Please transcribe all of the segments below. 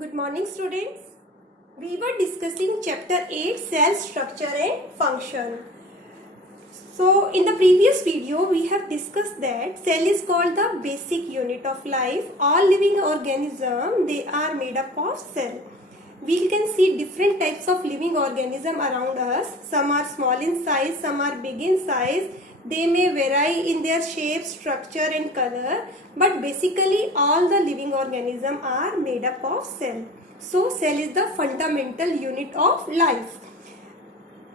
Good morning, students. We were discussing chapter 8, cell structure and function. So in the previous video we have discussed that cell is called the basic unit of life. All living organisms, they are made up of cell. We can see different types of living organism around us. Some are small in size, some are big in size. They may vary in their shape, structure and color, but basically all the living organisms are made up of cell. So cell is the fundamental unit of life.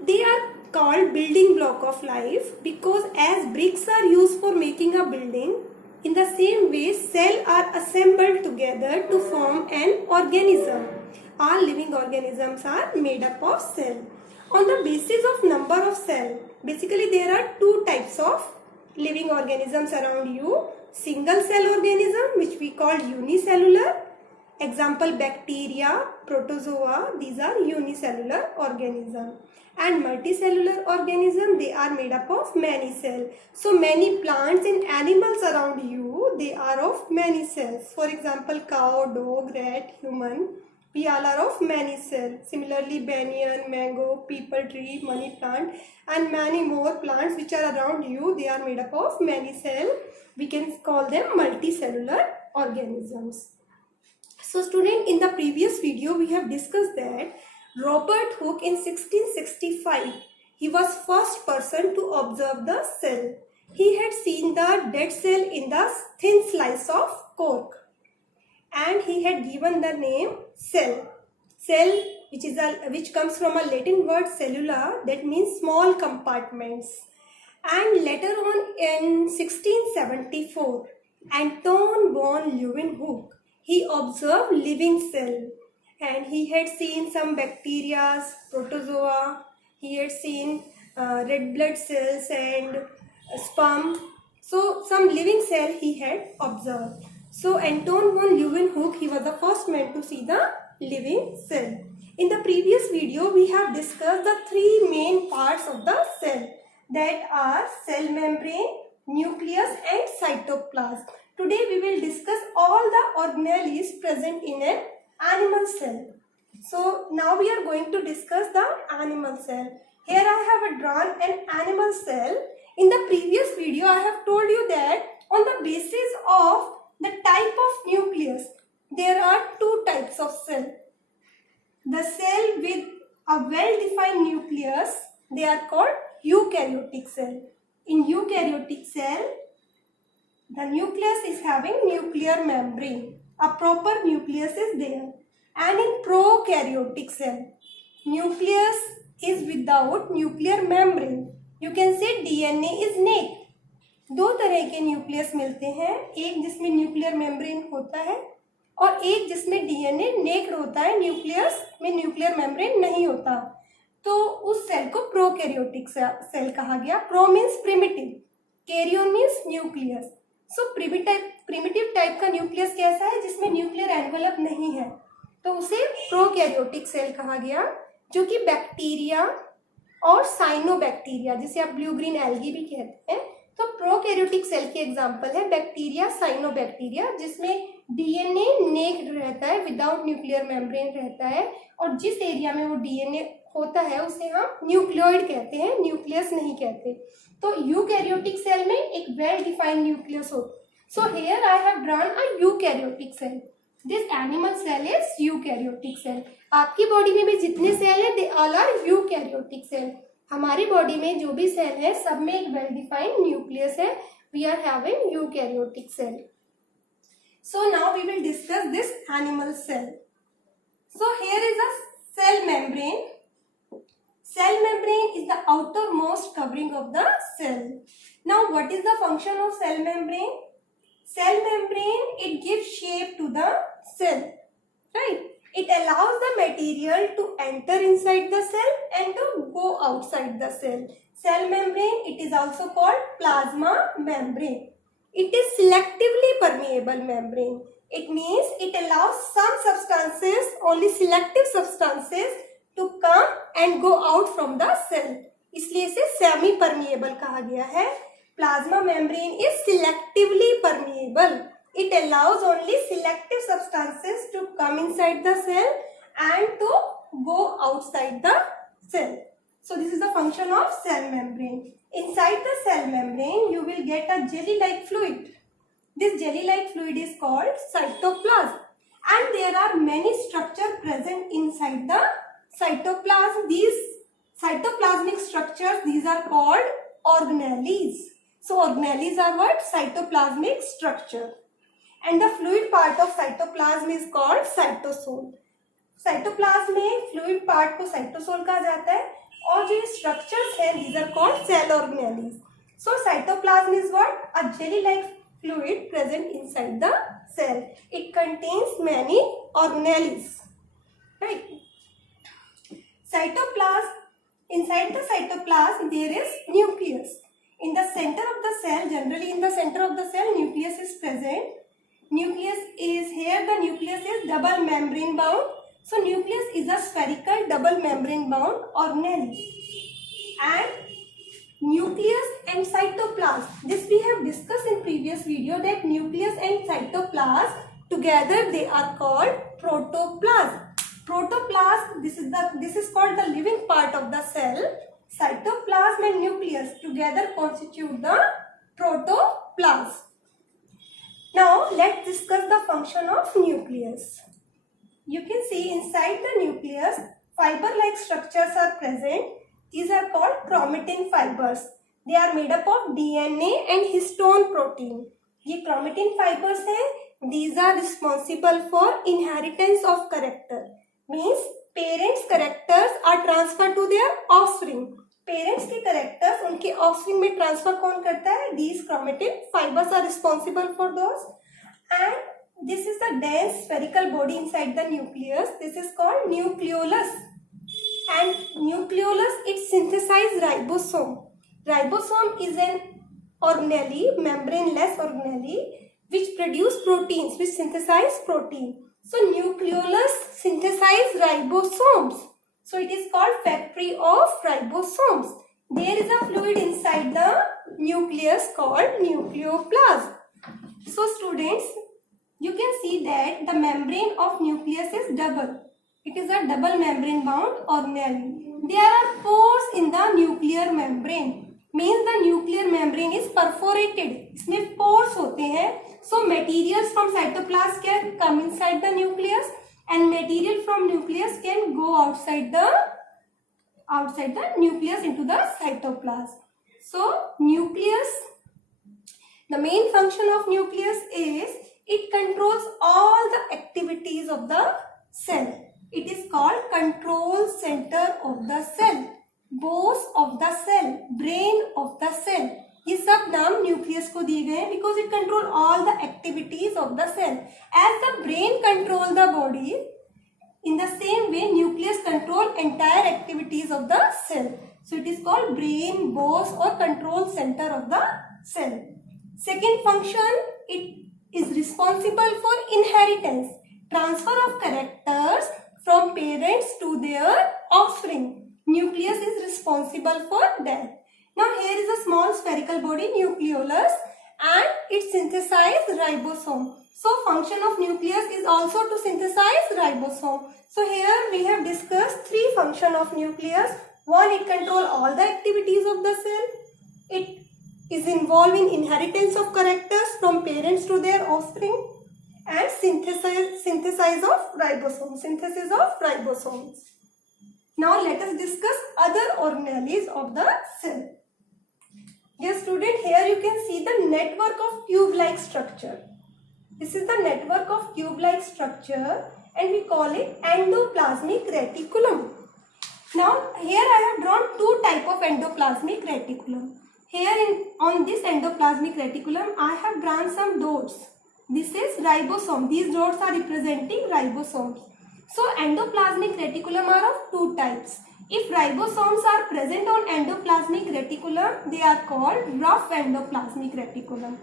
They are called building block of life because as bricks are used for making a building, in the same way cells are assembled together to form an organism. All living organisms are made up of cell. On the basis of number of cells, basically there are two types of living organisms around you. Single cell organism, which we call unicellular. Example, bacteria, protozoa, these are unicellular organisms. And multicellular organism, they are made up of many cells. So many plants and animals around you, they are of many cells. For example, cow, dog, rat, human, we all are of many cells. Similarly, banyan, mango, peepal tree, money plant and many more plants which are around you, they are made up of many cells. We can call them multicellular organisms. So student, in the previous video we have discussed that Robert Hooke in 1665, he was first person to observe the cell. He had seen the dead cell in the thin slice of cork and he had given the name cell. Cell, which comes from a Latin word cellula, that means small compartments. And later on in 1674, Anton von Leeuwenhoek, he observed living cell and he had seen some bacteria, protozoa, he had seen red blood cells and sperm. So some living cell he had observed. So Anton von Leeuwenhoek, he was the first man to see the living cell. In the previous video we have discussed the three main parts of the cell, that are cell membrane, nucleus and cytoplasm. Today we will discuss all the organelles present in an animal cell. So now we are going to discuss the animal cell. Here I have drawn an animal cell. In the previous video I have told you that on the basis of the type of nucleus, there are two types of cell. The cell with a well-defined nucleus, they are called eukaryotic cell. In eukaryotic cell, the nucleus is having nuclear membrane. A proper nucleus is there. And in prokaryotic cell, nucleus is without nuclear membrane. You can say DNA is naked. दो तरह के nucleus मिलते हैं, एक जिसमें nuclear membrane होता है और एक जिसमें डीएनए नेक्ड होता है, न्यूक्लियस में न्यूक्लियर मेम्ब्रेन नहीं होता. तो उस सेल को प्रोकैरियोटिक सेल कहा गया. Pro means primitive, karyon means nucleus. So primitive type का न्यूक्लियस कैसा है, जिसमें न्यूक्लियर एनवेलप नहीं है, तो उसे प्रोकैरियोटिक सेल कहा गया. जो कि बैक्टीरिया और साइनोबैक्टीरिया, जिसे आप ब्लू ग्रीन एल्गी भी कहते हैं, तो प्रोकैरियोटिक सेल के एग्जांपल है बैक्टीरिया, साइनोबैक्टीरिया, जिसमें डीएनए नेक्ड रहता है, विदाउट न्यूक्लियर मेम्ब्रेन रहता है, और जिस एरिया में वो डीएनए होता है उसे हम न्यूक्लियोइड कहते हैं, न्यूक्लियस नहीं कहते. तो यूकैरियोटिक सेल में एक वेल डिफाइंड न्यूक्लियस होता है. So here I have drawn a eukaryotic cell. This animal cell is eukaryotic cell. आपकी बॉडी में भी जितने सेल है, they all are eukaryotic cell. हमारी बॉडी में जो भी सेल है, सब में एक वेल डिफाइंड न्यूक्लियस है. We are having eukaryotic cell. So now we will discuss this animal cell. So here is a cell membrane. Cell membrane is the outermost covering of the cell. Now what is the function of cell membrane? Cell membrane, it gives shape to the cell, right? It allows the material to enter inside the cell and to go outside the cell. Cell membrane, it is also called plasma membrane. It is selectively permeable membrane. It means it allows some substances, only selective substances, to come and go out from the cell. इसलिए इसे semi permeable कहा गया है. Plasma membrane is selectively permeable. It allows only selective substances to come inside the cell and to go outside the cell. So this is the function of cell membrane. Inside the cell membrane, you will get a jelly-like fluid. This jelly-like fluid is called cytoplasm. And there are many structures present inside the cytoplasm. These cytoplasmic structures, these are called organelles. So organelles are what? Cytoplasmic structure. And the fluid part of cytoplasm is called cytosol. Cytoplasm में fluid part को cytosol कहा जाता है और जो ये structures हैं these are called cell organelles. So cytoplasm is what? A jelly-like fluid present inside the cell. It contains many organelles. Right? Cytoplasm. Inside the cytoplasm there is nucleus. In the center of the cell, generally in the center of the cell, nucleus is present. Nucleus is here. The nucleus is double membrane bound. So nucleus is a spherical double membrane bound organelle. And nucleus and cytoplasm. This we have discussed in previous video that nucleus and cytoplasm together they are called protoplasm. Protoplasm, this is called the living part of the cell. Cytoplasm and nucleus together constitute the protoplasm. Now let's discuss the function of nucleus. You can see inside the nucleus fiber-like structures are present. These are called chromatin fibers. They are made up of DNA and histone protein. ये chromatin fibers हैं. These are responsible for inheritance of character. Means parents' characters are transferred to their offspring. Parents के characters उनके offspring में transfer कौन करता है? These chromatin fibers are responsible for those. And this is the dense spherical body inside the nucleus. This is called nucleolus. And nucleolus, it synthesizes ribosome. Ribosome is an organelle, membraneless organelle, which produce proteins, which synthesize protein. So nucleolus synthesizes ribosomes. So it is called factory of ribosomes. There is a fluid inside the nucleus called nucleoplasm. So students, you can see that the membrane of nucleus is double. It is a double membrane bound organelle. There are pores in the nuclear membrane. Means the nuclear membrane is perforated. इसमें pores होते हैं. So materials from cytoplasm can come inside the nucleus and material from nucleus can go outside the nucleus into the cytoplasm. So nucleus, the main function of nucleus is it controls all the activities of the cell. It is called control center of the cell, boss of the cell, brain of the cell. ये सब नाम nucleus को दिए गए हैं because it control all the activities of the cell. As the brain control the body, in the same way nucleus control entire activities of the cell. So it is called brain, boss or control center of the cell. Second function, it is responsible for inheritance, transfer of characters from parents to their offspring. Nucleus is responsible for that. Now here is a small spherical body, nucleolus, and it synthesizes ribosome. So function of nucleus is also to synthesize ribosome. So here we have discussed three functions of nucleus. One, it controls all the activities of the cell. It is involved in inheritance of characters from parents to their offspring, and synthesis of ribosomes. Now let us discuss other organelles of the cell. Dear student, here you can see the network of tube-like structure. This is the network of tube-like structure and we call it endoplasmic reticulum. Now here I have drawn two types of endoplasmic reticulum. Here on this endoplasmic reticulum I have drawn some dots. This is ribosome. These dots are representing ribosomes. So endoplasmic reticulum are of two types. If ribosomes are present on endoplasmic reticulum, they are called rough endoplasmic reticulum.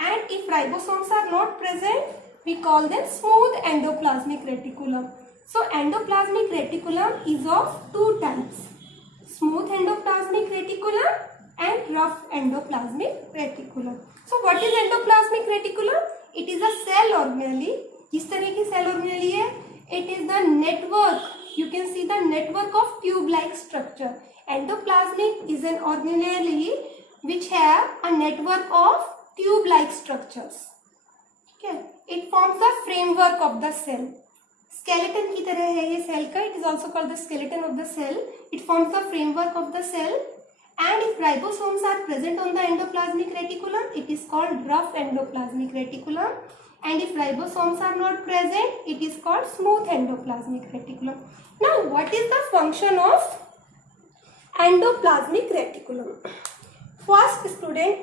And if ribosomes are not present, we call them smooth endoplasmic reticulum. So endoplasmic reticulum is of two types, smooth endoplasmic reticulum and rough endoplasmic reticulum. So what is endoplasmic reticulum? it is a cell organelle. किस तरह की cell organelle है? It is the network. You can see the network of tube-like structure. Endoplasmic is an organelle which have a network of tube-like structures. Okay, it forms the framework of the cell. Skeleton की तरह है ये cell का. It is also called the skeleton of the cell. It forms the framework of the cell. And if ribosomes are present on the endoplasmic reticulum, it is called rough endoplasmic reticulum. And if ribosomes are not present, it is called smooth endoplasmic reticulum. Now, what is the function of endoplasmic reticulum? First, student,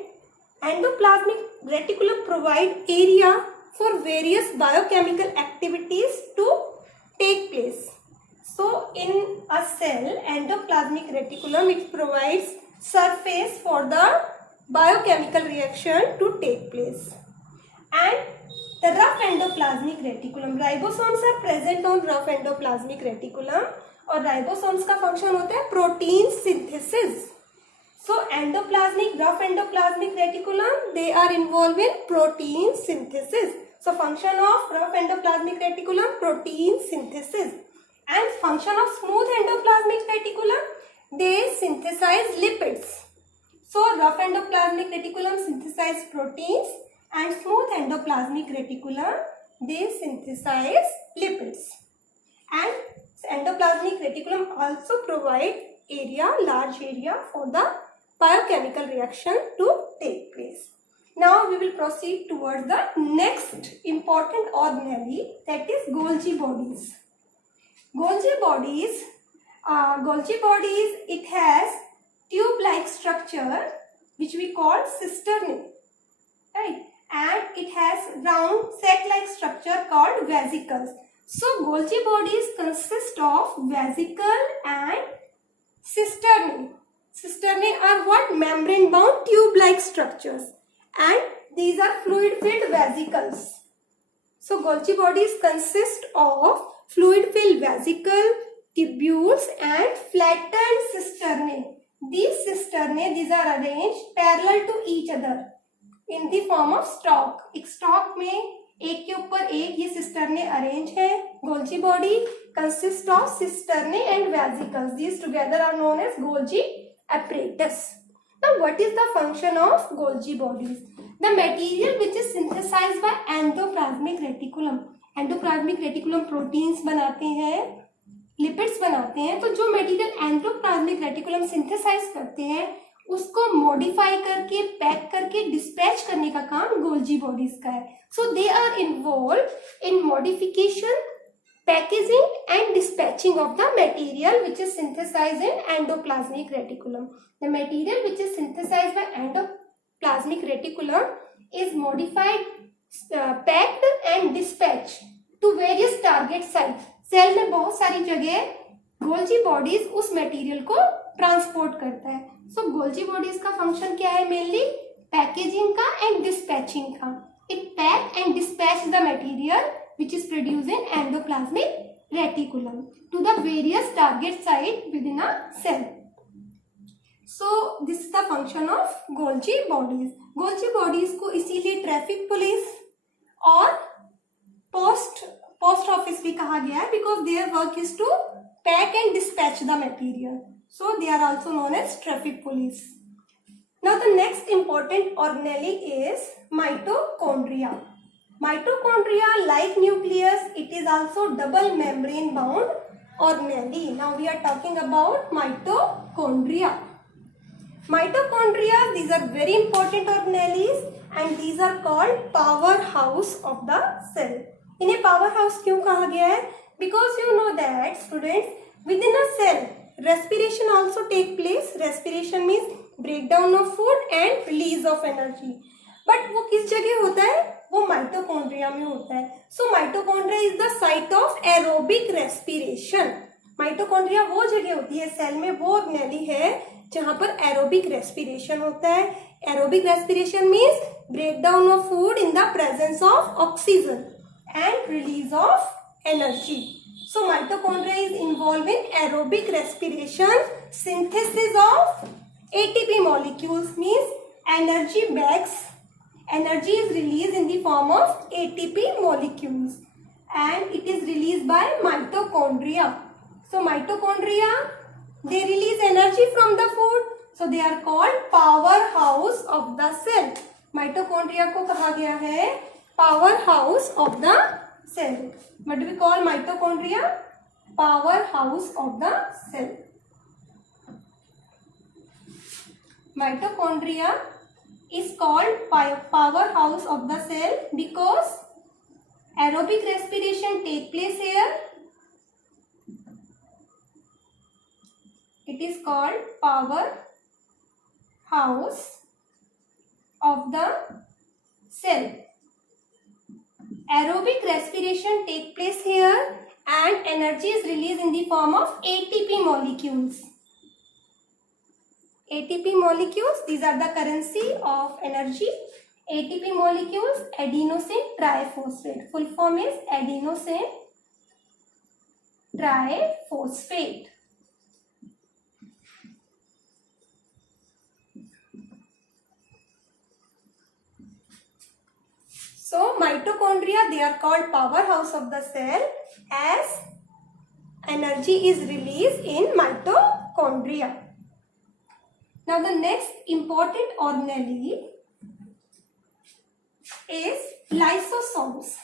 endoplasmic reticulum provide area for various biochemical activities to take place. So, in a cell, endoplasmic reticulum, it provides surface for the biochemical reaction to take place. And the rough endoplasmic reticulum, ribosomes are present on rough endoplasmic reticulum और ribosomes का function होता है protein synthesis. So endoplasmic, rough endoplasmic reticulum, they are involved in protein synthesis. So function of rough endoplasmic reticulum, protein synthesis. And function of smooth endoplasmic reticulum, they synthesize lipids. So rough endoplasmic reticulum synthesize proteins and smooth endoplasmic reticulum, they synthesize lipids. And endoplasmic reticulum also provide area, large area for the biochemical reaction to take place. Now we will proceed towards the next important organelle, that is Golgi bodies. Golgi bodies, it has tube-like structure which we call cisternae, right? And it has round sac-like structure called vesicles. So Golgi bodies consist of vesicle and cisternae. Cisternae are what? Membrane-bound tube-like structures, and these are fluid-filled vesicles. So Golgi bodies consist of fluid-filled vesicle, tubules, and flattened cisternae. These cisternae, these are arranged parallel to each other in the form of stalk. एक stalk में एक के ऊपर एक ये cisternae arrange है. Golgi body consists of cisternae and vesicles. These together are known as Golgi apparatus. Now, what is the function of Golgi bodies? The material which is synthesized by endoplasmic reticulum. Endoplasmic reticulum proteins बनाते हैं, lipids बनाते हैं. तो जो material endoplasmic reticulum synthesize करते हैं उसको modify करके, पैक करके, डिस्पैच करने का काम गोल्जी बॉडीज का है. So they are involved in modification, packaging and dispatching of the material which is synthesized in endoplasmic reticulum. The material which is synthesized by endoplasmic reticulum is modified, packed and dispatch to various target site. Cell में बहुत सारी जगह Golgi bodies उस material को transport करता है. So Golgi bodies का function क्या है? मेनली पैकेजिंग का एंड डिस्पैचिंग का. It pack and dispatch the material which is produced in endoplasmic reticulum to the various target site within a cell. So this is the function of Golgi bodies. Golgi bodies को इसीलिए traffic police और post office भी कहा गया है because their work is to pack and dispatch the material. So they are also known as traffic police. Now the next important organelle is mitochondria. Mitochondria, like nucleus, it is also double membrane bound organelle. Now we are talking about mitochondria. Mitochondria, these are very important organelles and these are called powerhouse of the cell. इन्हें powerhouse क्यों कहा गया है? Because you know that students, within a cell, respiration also take place. Respiration means breakdown of food and release of energy. But वो किस जगह होता है? वो माइटोकॉन्ड्रिया में होता है. So mitochondria is the site of aerobic respiration. Mitochondria वो जगह होती है सेल में, वो ऑर्गेनेली है जहां पर एरोबिक रेस्पिरेशन होता है. Aerobic respiration means breakdown of food in the presence of oxygen and release of energy. So mitochondria is involve in aerobic respiration, synthesis of ATP molecules means energy bags energy is released in the form of ATP molecules and it is released by mitochondria. So mitochondria, they release energy from the food, so they are called powerhouse of the cell. Mitochondria को कहा गया है powerhouse of the cell. What do we call mitochondria? Powerhouse of the cell. Mitochondria is called powerhouse of the cell because aerobic respiration take place here. It is called powerhouse of the cell. Aerobic respiration take place here and energy is released in the form of ATP molecules. ATP molecules, these are the currency of energy. ATP molecules, adenosine triphosphate. Full form is adenosine triphosphate. So mitochondria, they are called powerhouse of the cell as energy is released in mitochondria. Now the next important organelle is lysosomes.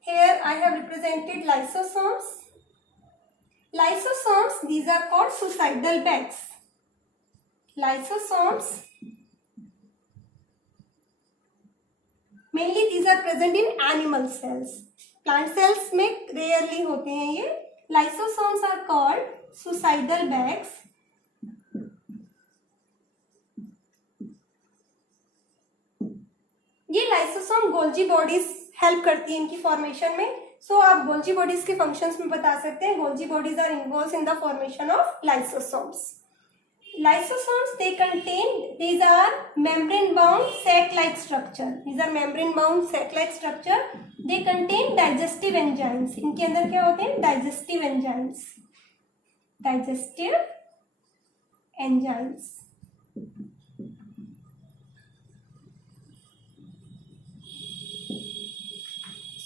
Here I have represented lysosomes. Lysosomes, these are called suicidal bags. Lysosomes, mainly these are present in animal cells. Plant cells में rarely होते हैं ये. Lysosomes are called suicidal bags. ये lysosome Golgi bodies help करती है इनकी formation में. सो आप गोल्जी बॉडीज के फंक्शंस में बता सकते हैं. Golgi bodies are involved in the formation of lysosomes. Lysosomes, they contain, these are membrane bound sac-like structure. These are membrane bound sac-like structure. They contain digestive enzymes. इनके अंदर क्या होते हैं? Digestive enzymes. Digestive enzymes.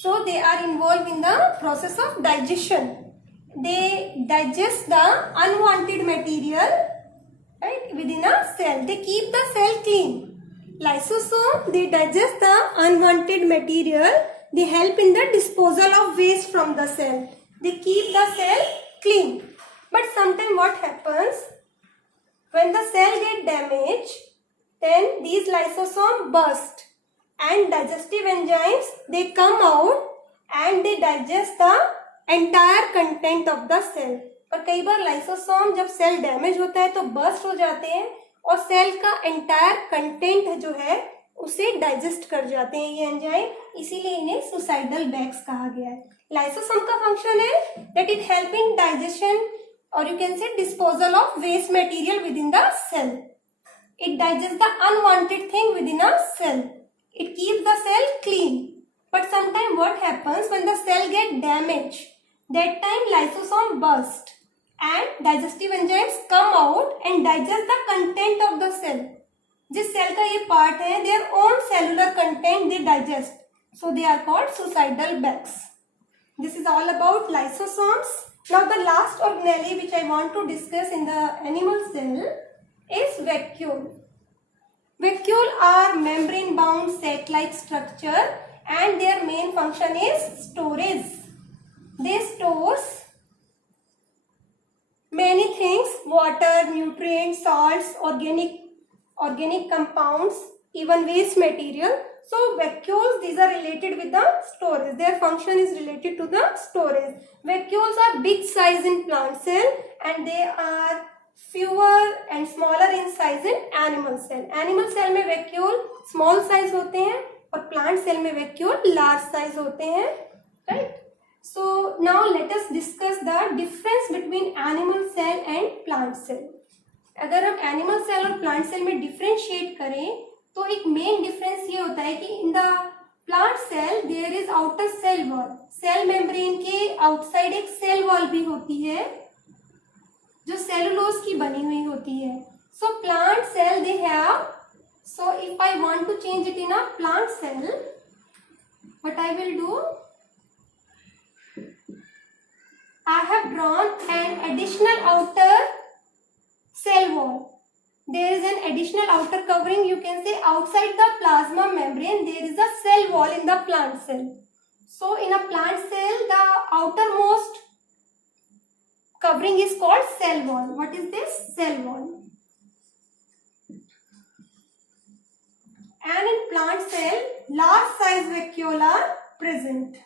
So they are involved in the process of digestion. They digest the unwanted material, right, within a cell. They keep the cell clean. Lysosome, they digest the unwanted material. They help in the disposal of waste from the cell. They keep the cell clean. But sometimes what happens? When the cell get damaged, then these lysosomes burst. And digestive enzymes, they come out and they digest the entire content of the cell. पर कई बार lysosome जब cell damage होता है तो burst हो जाते हैं और सेल का एंटायर कंटेंट जो है उसे डाइजेस्ट कर जाते हैं ये एंजाइम. इसीलिए इन्हें सुसाइडल बैग्स कहा गया है. लाइसोसोम का फंक्शन है that it help in digestion और you can say disposal of waste material within the cell. It digest the unwanted thing within a cell. It keeps the cell clean. But sometimes what happens when the cell get damaged? That time lysosome burst and digestive enzymes come out and digest the content of the cell. जिस cell का ये part है, their own cellular content they digest. So they are called suicidal bags. This is all about lysosomes. Now the last organelle which I want to discuss in the animal cell is vacuole. Vacuole are membrane bound sac-like structure and their main function is storage. They stores many things: water, nutrients, salts, organic compounds, even waste material. So vacuoles, these are related with the storage. Their function is related to the storage. Vacuoles are big size in plant cell and they are fewer and smaller in size in animal cell. Animal cell में vacuole small size होते हैं और plant cell में vacuole large size होते हैं, right? So now let us discuss the difference between animal cell and plant cell. अगर हम animal cell और plant cell में differentiate करें तो एक main difference ये होता है कि in the plant cell there is outer cell wall. Cell membrane के outside एक cell wall भी होती है जो सेलुलोज की बनी हुई होती है. So plant cell they have So if I want to change it in a plant cell, what I will do, I have drawn an additional outer cell wall. There is an additional outer covering, you can say outside the plasma membrane there is a cell wall in the plant cell. So in a plant cell the outermost covering is called cell wall. What is this? Cell wall. And in plant cell large size vacuole are present.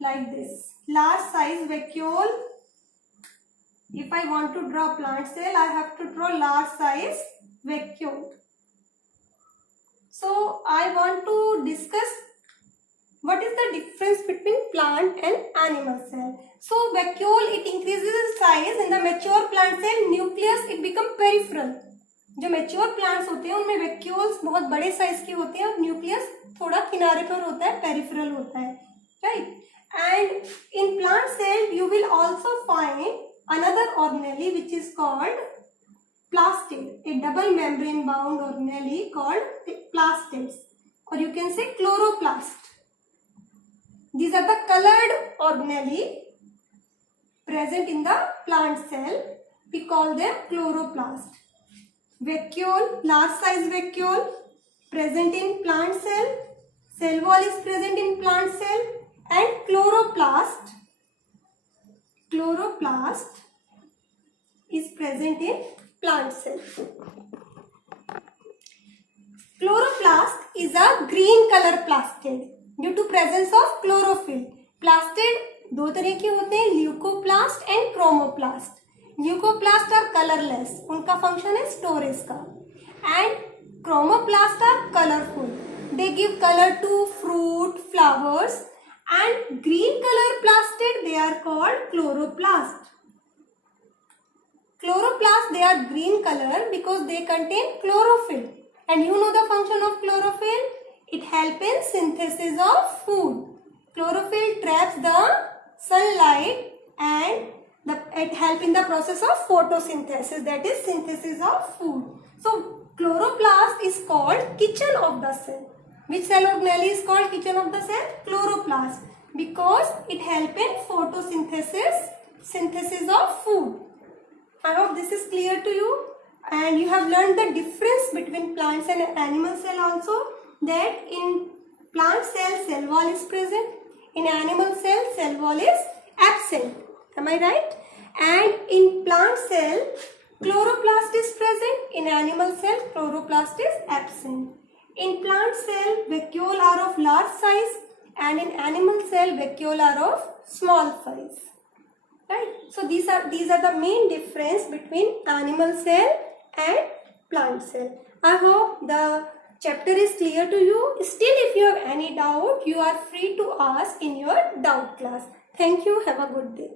Like this. Large size vacuole. If I want to draw plant cell, I have to draw large size vacuole. So I want to discuss what is the difference between plant and animal cell. So vacuole, it increases its size. In the mature plant cell, nucleus it become peripheral. जो mature plants होते हैं उनमें vacuoles बहुत बड़े size के होते हैं और न्यूक्लियस थोड़ा किनारे पर होता है, पेरिफेरल होता है, right. And in plant cell you will also find another organelle which is called plastid, a double membrane bound organelle called plastids, or you can say chloroplast. These are the colored organelle present in the plant cell. We call them chloroplast. Vacuole, large size vacuole present in plant cell. Cell wall is present in plant cell. And chloroplast is present in plant cell. Chloroplast is a green color plastid due to presence of chlorophyll. Plastid दो तरह के होते हैं, leucoplast and chromoplast. Leucoplast are colourless, उनका function है storage का. And chromoplast are colourful, they give colour to fruit, flowers. And green color plastid, they are called chloroplast. Chloroplast, they are green color because they contain chlorophyll. And you know the function of chlorophyll? It helps in synthesis of food. Chlorophyll traps the sunlight and it helps in the process of photosynthesis, that is synthesis of food. So chloroplast is called kitchen of the cell. Which cell organelle is called kitchen of the cell? Chloroplast, because it helps in synthesis of food. I hope this is clear to you, and you have learned the difference between plants and animal cell also, that in plant cell, cell wall is present, in animal cell, cell wall is absent. Am I right? And in plant cell, chloroplast is present, in animal cell, chloroplast is absent. In plant cell, vacuole are of large size, and in animal cell, vacuole are of small size. Right? So these are the main difference between animal cell and plant cell. I hope the chapter is clear to you. Still, if you have any doubt, you are free to ask in your doubt class. Thank you. Have a good day.